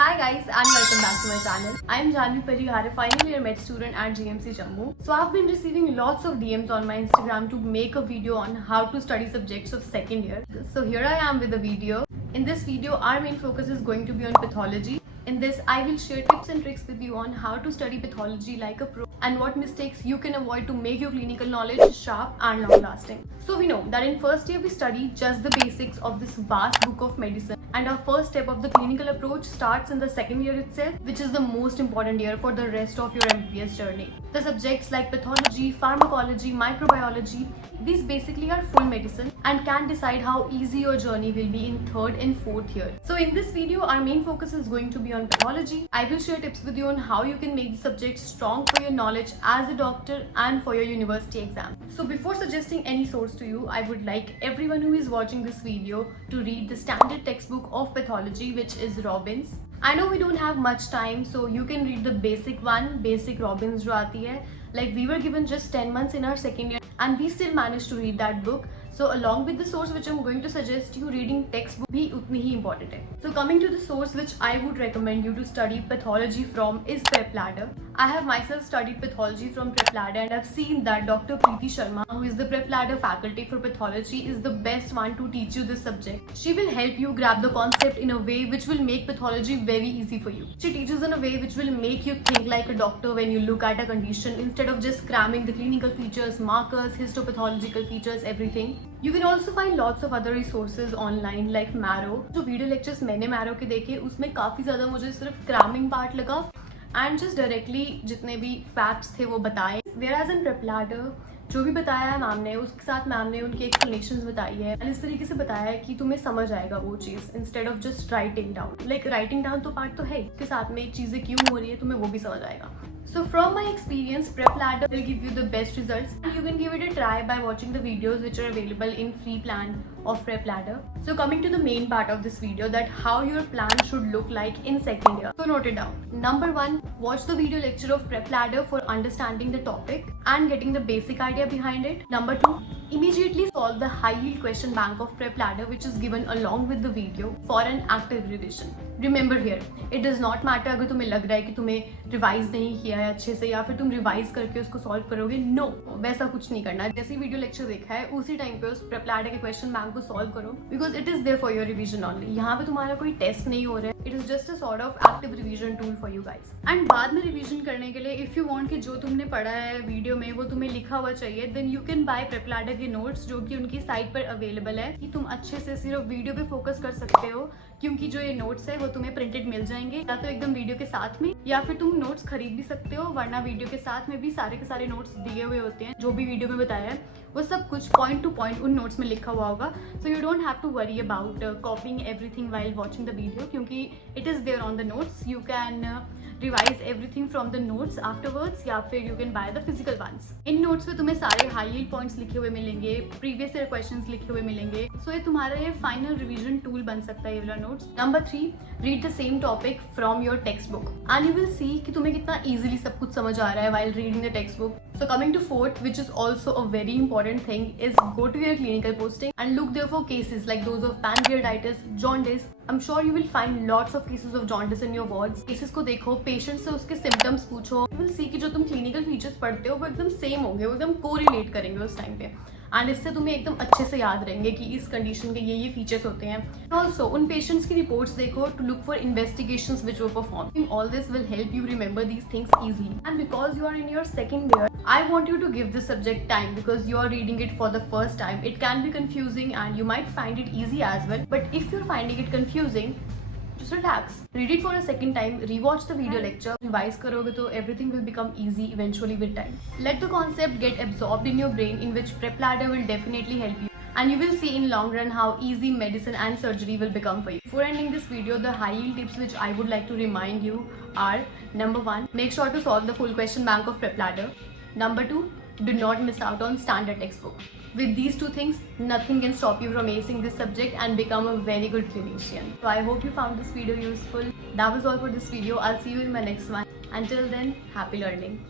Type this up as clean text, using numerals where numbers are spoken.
Hi guys and welcome back to my channel. I am Janvi Parihar, a final year med student at GMC Jammu. So I've been receiving lots of DMs on my Instagram to make a video on how to study subjects of second year. So here I am with a video. In this video our main focus is going to be on pathology. In this I will share tips and tricks with you on how to study pathology like a pro and what mistakes you can avoid to make your clinical knowledge sharp and long lasting. So we know that in first year we study just the basics of this vast book of medicine, and our first step of the clinical approach starts in the second year itself, which is the most important year for the rest of your MBBS journey. The subjects like pathology, pharmacology, microbiology, these basically are full medicine and can decide how easy your journey will be in third and fourth year. So in this video our main focus is going to be on pathology. I will share tips with you on how you can make the subject strong for your knowledge as a doctor and for your university exam. So before suggesting any source to you, I would like everyone who is watching this video to read the standard textbook of pathology, which is Robbins. I know we don't have much time, so you can read the basic one, basic Robbins jo aati hai. Like we were given just 10 months in our second year and we still managed to read that book. So along with the source which I'm going to suggest you, reading textbook bhi utni hi important hai. So coming to the source which I would recommend you to study pathology from is PrepLadder. I have myself studied pathology from PrepLadder and I've seen that Dr. Preeti Sharma, who is the PrepLadder faculty for pathology, is the best one to teach you this subject. She will help you grab the concept in a way which will make pathology very easy for you. She teaches in a way which will make you think like a doctor when you look at a condition instead of just cramming the clinical features, markers, histopathological features, everything. You can also find lots of other resources online like Marrow. जो video lectures मैंने Marrow के देखे उसमें काफ़ी ज़्यादा मुझे सिर्फ cramming part लगा एंड जस्ट डायरेक्टली जितने भी फैक्ट्स थे वो बताए. Whereas in PrepLadder जो भी बताया है मैम ने, उसके साथ मैम ने उनकी एक्सप्लेनेशंस बताई है एंड इस तरीके से बताया है कि तुम्हें समझ आएगा वो चीज़ instead of just writing down. Like writing down तो पार्ट तो है, इसके साथ में चीज़ें क्यों हो रही है तुम्हें वो भी समझ आएगा. So from my experience, PrepLadder will give you the best results and you can give it a try by watching the videos which are available in free plan of PrepLadder. So coming to the main part of this video, that how your plan should look like in second year. So note it down. Number 1, watch the video lecture of PrepLadder for understanding the topic and getting the basic idea behind it. Number 2, immediately solve the high yield question bank of PrepLadder which is given along with the video for an active revision. Remember here, it does not matter अगर तुम्हें लग रहा है कि तुम्हें revise नहीं किया है अच्छे से या फिर तुम रिवाइज करके उसको सॉल्व करोगे. नो, वैसा कुछ नहीं करना. जैसे वीडियो लेक्चर देखा है उसी टाइम पे उस PrepLadder के क्वेश्चन बैंक को सॉल्व करो because it is there for your revision only. यहाँ पे तुम्हारा कोई टेस्ट नहीं हो रहा है. It is just a sort of active revision tool for you guys. And बाद में रिविजन करने के लिए इफ यू वांट कि जो तुमने पढ़ा है वीडियो में वो तुम्हें लिखा हुआ चाहिए, then you can buy PrepLadder के नोट्स जो कि उनकी साइट पर अवेलेबल है कि तुम अच्छे से सिर्फ वीडियो पे फोकस कर सकते हो, क्योंकि जो ये नोट्स है वो तुम्हें प्रिंटेड मिल जाएंगे या तो एकदम वीडियो के साथ में या फिर तुम नोट्स खरीद भी सकते हो, वरना वीडियो के साथ में भी सारे के सारे नोट्स दिए हुए होते हैं. जो भी वीडियो में बताया है वो सब कुछ पॉइंट टू पॉइंट उन नोट्स में लिखा हुआ होगा. So you don't have to worry about copying everything while watching the video, क्योंकि it is there on the notes. You can revise everything from the notes afterwards या फिर you can buy the physical ones. इन notes में तुम्हें सारे high yield points लिखे हुए मिलेंगे, प्रीवियस ईयर क्वेश्चंस लिखे हुए मिलेंगे. सो ये तुम्हारा ये फाइनल रिवीजन टूल बन सकता है ये वाला notes. Number 3, read the same topic from your text book and you will see कि तुम्हें कितना ईजिली सब कुछ समझ आ रहा है while reading the textbook. So coming to 4th, which is also a very important thing, is go to your clinical posting and look there for cases like those of pancreatitis, jaundice. I'm sure you will find lots of cases of jaundice in your wards. Cases को देखो, patient से उसके symptoms पूछो. You will see कि जो तुम clinical features पढ़ते हो वो एकदम same होंगे, वो एकदम correlate करेंगे उस टाइम पे. एंड इससे तुम्हें एकदम अच्छे से याद रहेंगे कि इस कंडीशन के ये फीचर्स होते हैं. ऑल्सो उन पेशेंट्स की रिपोर्ट्स देखो to look for investigations which were performed. All this will help you remember these things easily. And because you are in your second year, I want you to give this subject time because you are reading it for the first time. It can be confusing and you might find it easy as well. But if you're finding it confusing, just relax. Read it for a second time, rewatch the video lecture, revise करोगे तो everything will become easy eventually with time. Let the concept get absorbed in your brain, in which PrepLadder will definitely help you. And you will see in long run how easy medicine and surgery will become for you. Before ending this video, the high yield tips which I would like to remind you are: number 1, make sure to solve the full question bank of PrepLadder. Number 2, do not miss out on standard textbook. With these 2 things, nothing can stop you from acing this subject and become a very good clinician. So I hope you found this video useful. That was all for this video. I'll see you in my next one. Until then, happy learning.